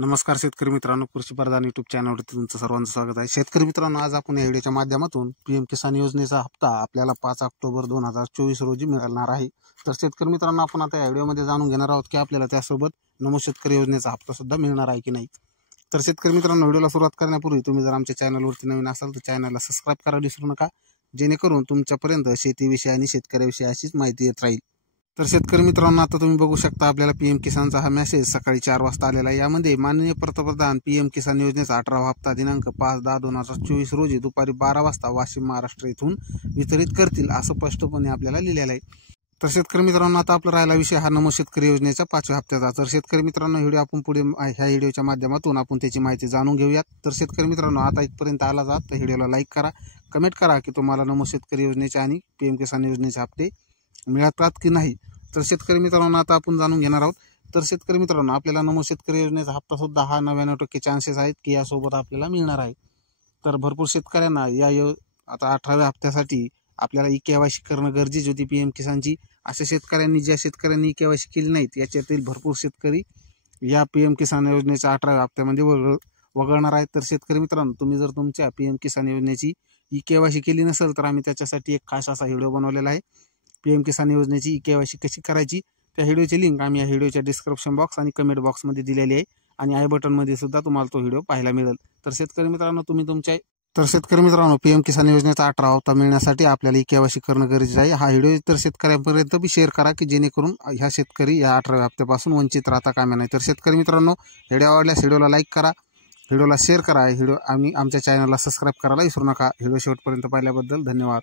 नमस्कार शेतकरी मित्रांनो, कृषी प्रधान यूट्यूब चॅनलवरती तुमचं सर्वांचं स्वागत आहे। शेतकरी मित्रांनो, आज आपण या व्हिडिओच्या माध्यमातून पीएम किसान योजनेचा हप्ता आपल्याला 5 ऑक्टोबर 2024 रोजी मिळणार आहे। तर शेतकरी मित्रांनो, आपण आता या व्हिडिओमध्ये जाणून घेणार आहोत की आपल्याला त्यासोबत नमो शेतकरी योजनेचा हप्ता सुद्धा मिळणार आहे की नाही। तर शेतकरी मित्रांनो, व्हिडिओला सुरुवात करण्यापूर्वी तुम्ही जर आमच्या चॅनलवरती नवीन असाल तर चॅनलला सबस्क्राइब करायला विसरू नका, जेणेकरून तुमच्यापर्यंत शेतीविषयी आणि शेतकऱ्याविषयी अशीच माहिती येत राहील। तर शेतकरी मित्रांनो, आता तुम्ही बघू शकता आपल्याला पीएम किसानचा हा मेसेज सकाळी 4 वाजता आलेला आहे। यामध्ये माननीय पंतप्रधान पीएम किसान योजनेचा 18वा हप्ता दिनांक 5/10/2024 रोजी दुपारी 12 वाजता वाशिम महाराष्ट्र येथून वितरित करतील, असं स्पष्टपणे आपल्याला लिहिलेलं आहे। तर शेतकरी मित्रांनो, आता आपला राहिला विषय हा नमो शेतकरी योजनेच्या 5व्या हप्त्याचा। तर शेतकरी मित्रांनो, व्हिडिओ आपण पुढे ह्या व्हिडिओच्या माध्यमातून आपण त्याची माहिती जाणून घेऊयात। तर शेतकरी मित्रांनो, आता इथपर्यंत आला जात तर व्हिडिओला लाईक करा, कमेंट करा की तुम्हाला नमो शेतकरी योजनेचे आणि पीएम किसान योजनेचे हप्ते मिळतात की नाही। तर शेतकरी मित्रांनो, आता आपण जाणून घेणार आहोत। तर शेतकरी मित्रांनो, आपल्याला नमो शेतकरी योजनेचा हप्ता सुद्धा हा 99% चान्सेस आहेत की यासोबत आपल्याला मिळणार आहे। तर भरपूर शेतकऱ्यांना आता 18व्या हप्त्यासाठी आपल्याला ई-केवायसी करणं गरजेची होती पीएम किसानची। अशा शेतकऱ्यांनी, ज्या शेतकऱ्यांनी ई-केवायसी केली नाहीत, याच्यातील भरपूर शेतकरी या पीएम किसान योजनेच्या 18व्या हप्त्यामध्ये वगळणार आहेत। तर शेतकरी मित्रांनो, तुम्ही जर तुमच्या पीएम किसान योजनेची ई-केवायसी केली नसेल तर आम्ही त्याच्यासाठी एक खास असा व्हिडिओ बनवलेला आहे। पीएम किसान योजनेची ई-केवायसी कशी करायची, त्या व्हिडिओची लिंक आम्ही या व्हिडिओच्या डिस्क्रिप्शन बॉक्स आणि कमेंट बॉक्समध्ये दिलेली आहे, आणि आय बटनमध्ये सुद्धा तुम्हाला तो व्हिडिओ पाहायला मिळेल। तर शेतकरी मित्रांनो, पीएम किसान योजनेचा 18वा हप्ता मिळण्यासाठी आपल्याला ई-केवायसी करणं गरजेचं आहे। हा व्हिडिओ इतर शेतकऱ्यांपर्यंत बी शेअर करा की जेणेकरून ह्या शेतकरी या 18व्या हप्त्यापासून वंचित राहता कामा नये। तर शेतकरी मित्रांनो, व्हिडिओ आवडल्यास व्हिडिओला लाईक करा, व्हिडिओला शेअर करा, आमच्या चॅनलला सबस्क्राइब करायला विसरू नका। व्हिडिओ शेवटपर्यंत पाहिल्याबद्दल धन्यवाद।